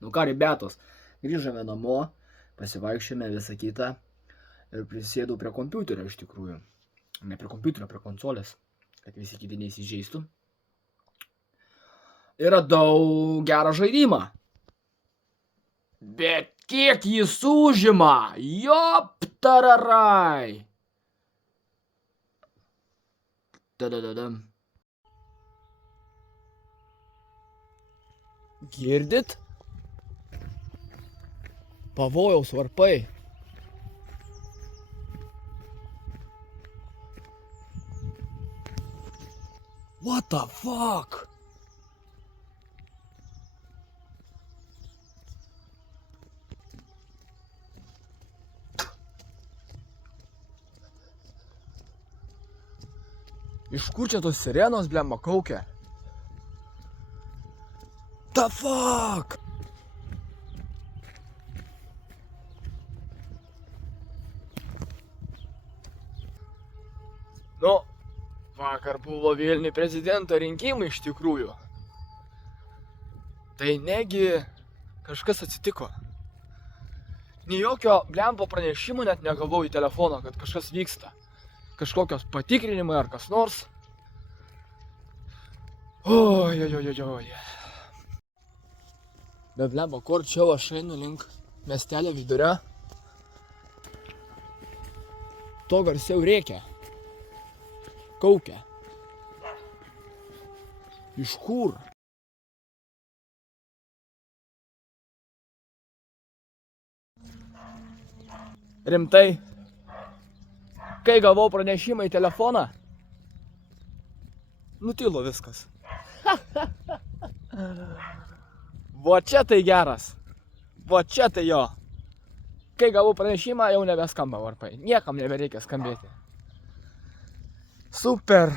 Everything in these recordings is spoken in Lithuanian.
Nu ką, ribetos, grįžome namo, pasivaikščiome visą kitą ir prisėdau prie kompiuterio iš tikrųjų. Ne prie kompiuterio, prie konsolės, kad visi kiti neįsižeistų. Ir radau gerą žaidimą. Bet kiek jis užima? Joptararai! Dadadadam. Girdit? Pavojaus varpai. What the fuck? Iš kur čia tos sirenos, blemba, kaukia? The fuck? Nu, vakar buvo Vilniuje prezidento rinkimai iš tikrųjų. Tai negi kažkas atsitiko. Nei jokio blembo pranešimo net negavau į telefoną, kad kažkas vyksta. Kažkokios patikrinimai ar kas nors. Ojojojojoj. Bet blemba, kur čia aš einu link miestelio vidurio? To garsiau rėkia. Kaukia. Iš kur? Rimtai? Kai gavau pranešimą į telefoną, nutilo viskas. Va čia tai geras. Va čia tai jo. Kai gavau pranešimą, jau nebeskamba varpai. Niekam nebereikia skambėti. Super.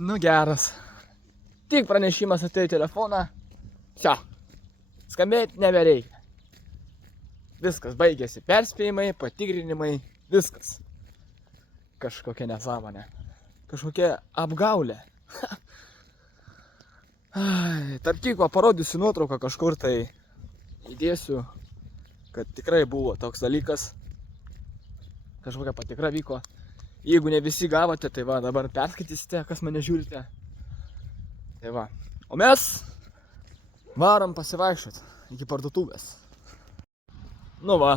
Nu geras. Tik pranešimas atėjo į telefoną. Čia. Skambėti nebereikia. Viskas baigėsi. Perspėjimai, patikrinimai. Viskas. Kažkokia nesąmonė. Kažkokia apgaulė. Tarp kitko parodysiu nuotrauką kažkur, tai įdėsiu, kad tikrai buvo toks dalykas. Kažkokia patikra vyko. Jeigu ne visi gavote, tai va, dabar perskaitysite, kas mane žiūrite. Tai va. O mes varom pasivaikščioti iki parduotuvės. Nu va.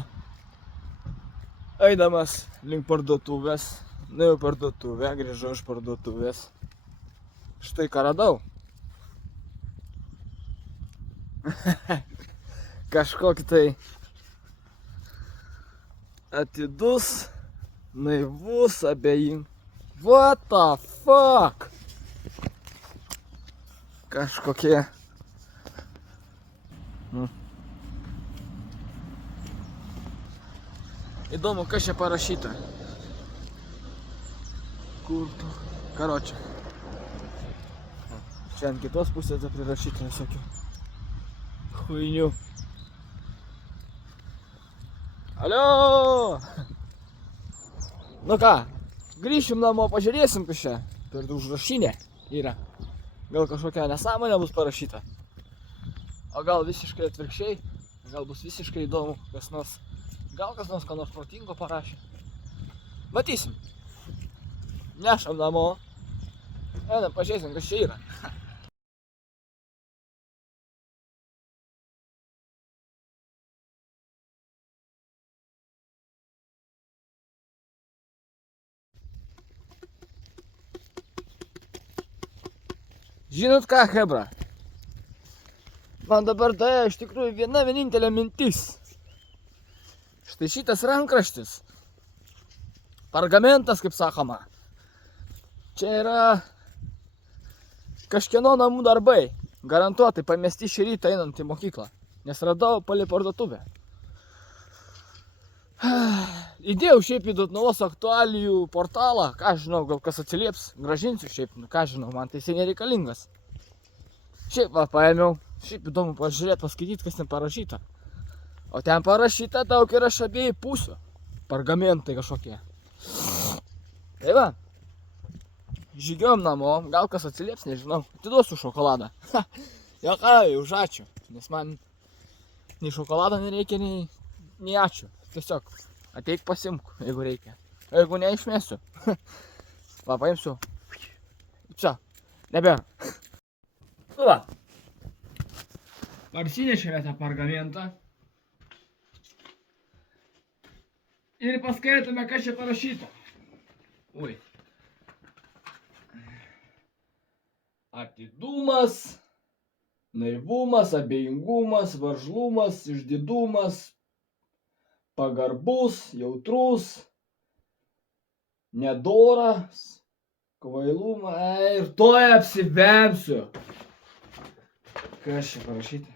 Eidamas link parduotuvės, nuėjau parduotuvę, grįžau iš parduotuvės. Štai ką radau. Kažkokį tai atidus, naivus, abejingas. What the fuck? Kažkokie. Įdomu, kas čia parašyta. Kur tu? Karočią. Čia ant kitos pusės prirašyta visokių chuinių. Alio! Nu ką, grįšim namo, pažiūrėsim, kas čia per užrašinė yra. Gal kažkokia nesąmonė bus parašyta. O gal visiškai atvirkščiai, gal bus visiškai įdomu kas nors. Gal kas nors ką nors protingo parašė. Matysim. Nešam namo. Einam, pažiūrėsim, kas čia yra. Žinot ką, hebra? Man dabar daėjo iš tikrųjų viena vienintelė mintis. Štai šitas rankraštis. Pergamentas, kaip sakoma. Čia yra kažkieno namų darbai. Garantuotai pamesti šį rytą einant į mokyklą. Nes radau palei parduotuvę. Įdėjau šiaip į Dotnuvos aktualijų portalą. Ką žinau, gal kas atsilieps. Gražinsiu šiaip, nu ką žinau, man tai jisai nereikalingas. Šiaip va, paėmiau. Šiaip įdomu pažiūrėti, paskaityti, kas ten parašyta. O ten parašyta daug yra iš abiejų pusių. Pergamentai kažkokie. Tai va. žygiuojam namo, gal kas atsilieps, nežinau. Atiduosiu šokoladą. Jokauju, už ačiū. Nes man nei šokolado nereikia, nei ačiū. Tiesiog ateik pasimk, jeigu reikia. O jeigu neišmėsiu. Va, paimsiu. Čia, nebėra. Nu va. Parsinešėme tą pergamentą. Ir paskaitome, kas čia parašyta. Ui. Atidumas, naivumas, abejingumas, veržlumas, išdidumas, pagarbus, jautrus, nedoras, kvailumą. Ir tuoj apsivemsiu. Kas čia parašyta?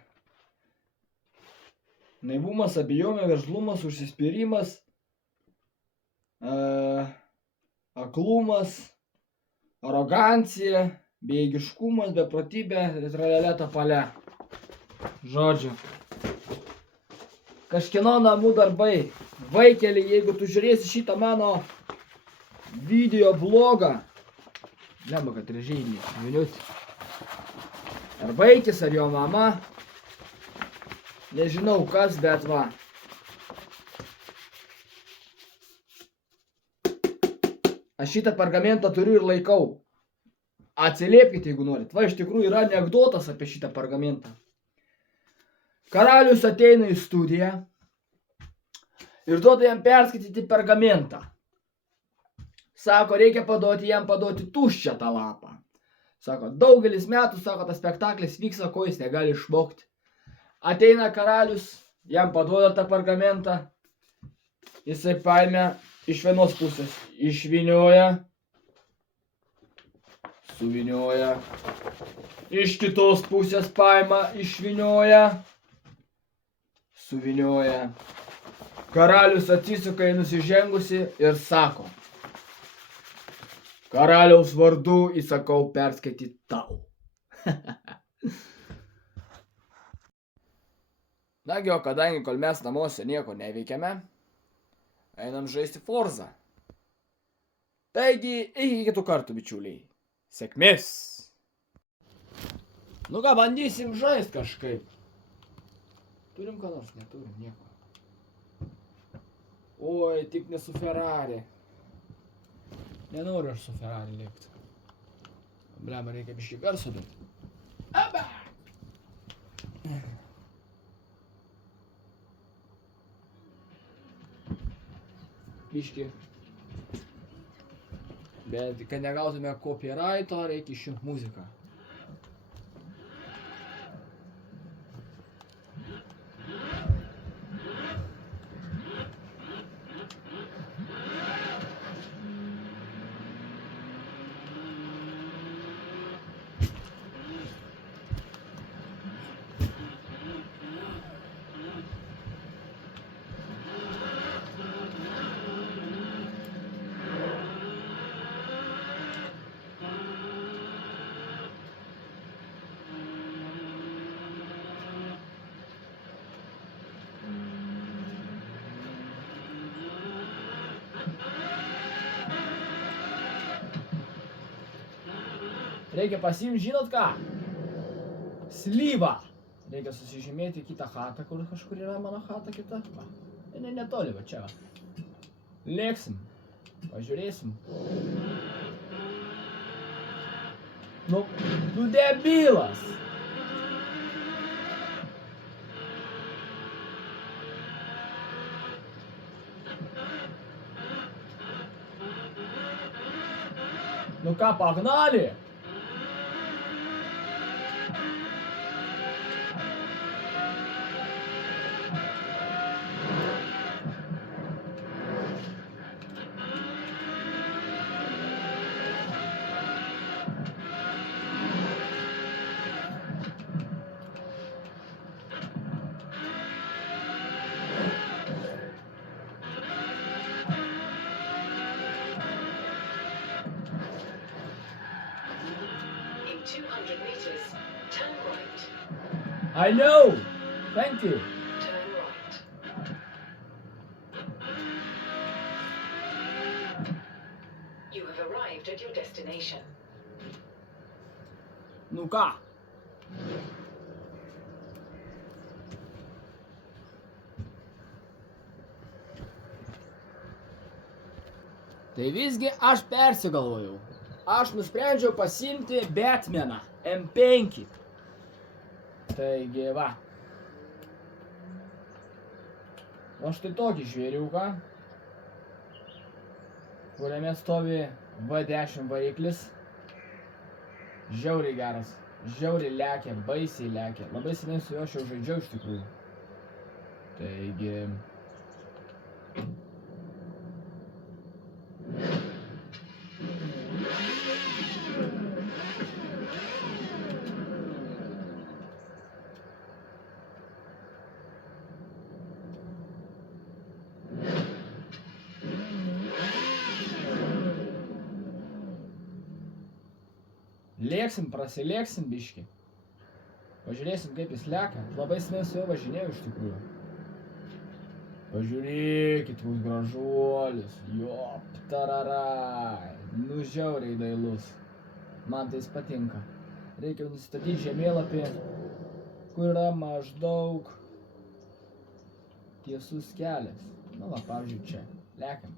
Naivumas, abejonė, veržlumas, užsispyrimas, aklumas, arogancija, bejėgiškumas, beprotybė, tralelė tapale. Žodžiu. Kažkieno namų darbai. Vaikeli, jeigu tu žiūrėsi šitą mano video blogą, lemba, kad režėjai juniuti. Ar vaikis, ar jo mama. Nežinau kas, bet va. Aš šitą pergamentą turiu ir laikau. Atsiliepkite, jeigu norit. Va, iš tikrųjų yra anekdotas apie šitą pergamentą. Karalius ateina į studiją ir duoda jam perskaityti pergamentą. Sako, reikia jam paduoti tuščią tą lapą. Sako, daugelis metų, sako, tas spektaklis vyksta, ko jis negali išmokti. Ateina karalius, jam paduoda tą pergamentą. Jisai paėmė iš vienos pusės, išvynioja, suvynioja. Iš kitos pusės paima, išvynioja, suvynioja. Karalius atsisuka į nusižengusi ir sako, karaliaus vardu įsakau perskaityti tau. Nagi, o kadangi kol mes namuose nieko neveikiame, einam žaisti Forzą. Taigi, iki kitų kartų, bičiuliai. Sėkmės! Nu ką, bandysim žaisti kažkaip. Turim ką nors, neturim nieko. Oi, tik ne su Ferrari. Nenoriu aš su Ferrari lėkti. Blema, reikia biškį garso duoti. Aba! Biškį. Bet kad negautume copyrighto, reikia išjungti muziką. Reikia pasiimti, žinot ką? Slyvą. Reikia susižymėti kitą chatą, kur kažkur yra mano chata kita. Va. Ne, netoli, va čia va. Lėksim. Pažiūrėsim. Nu debilas. Nu ką, pagнали? In 200 meters, turn right. I know. Thank you. Turn right. You have arrived at at your destination. Nu ką? Tai visgi aš persigalvojau. Aš nusprendžiau pasiimti Batmaną M5. Taigi va. O štai tokį žvėriuką, kuriame stovi V10 variklis. Žiauriai geras. Žiauriai lekia, baisiai lekia. Labai seniai su juo aš jau žaidžiau iš tikrųjų. Taigi... Lėksim, prasilėksim biškį. Pažiūrėsim, kaip jis lekia. Labai seniai su juo važinėjau iš tikrųjų. Pažiūrėkit, koks gražuolis. Jop, tararai. Nu, žiauriai dailus. Man tai jis patinka. Reikia nusistatyti žemėlapį, kur yra maždaug tiesus kelias. Nu, va, pavyzdžiui, čia. Lekiam.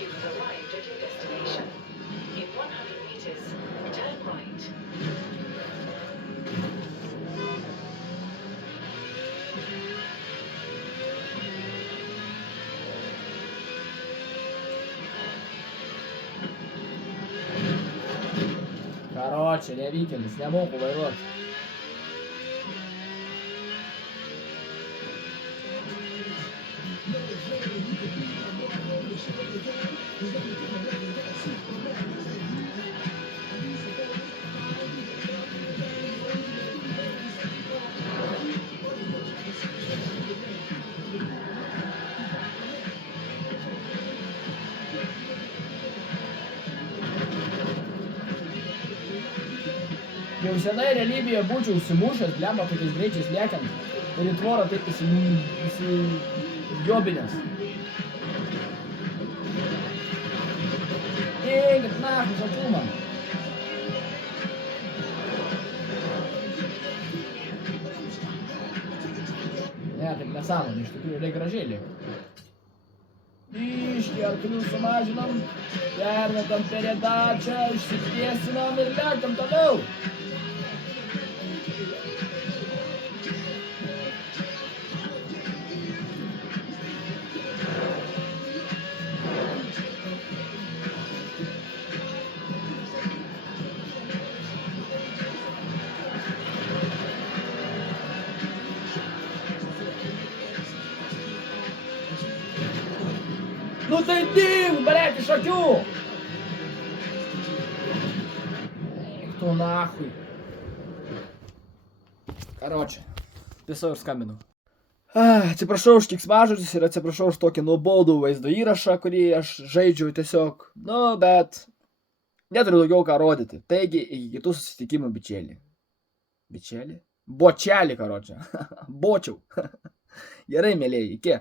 You have arrived at your destination. In 100 meters, turn right. Karoče, nevykėlis, nemoku vairuoti. Jau senai realybėje būčiau užsimušęs, blemba tokiais greičiais lėkiant ir į tvorą taip įsijobinęs. Eikit nahui, žačių man. Ne, taip nesąmonė, iš tikrųjų reikia gražiai lėkti. Biškį arklių sumažinam, permetam perėdačią, išsitiesinam ir lėkam toliau. Nu tai ding, blėt, iš akių! Eik tu nahui. Karoče, tiesiog ir skambinau. Atsiprašau už keiksmažodžius ir atsiprašau už tokį nuobodų vaizdo įrašą, kurį aš žaidžiau tiesiog. Nu, bet neturiu daugiau ką rodyti. Taigi, iki kitų susitikimų, bičelį. Bičelį? Bočelį, karoče. Bočiau. Gerai, mėlėjai, iki.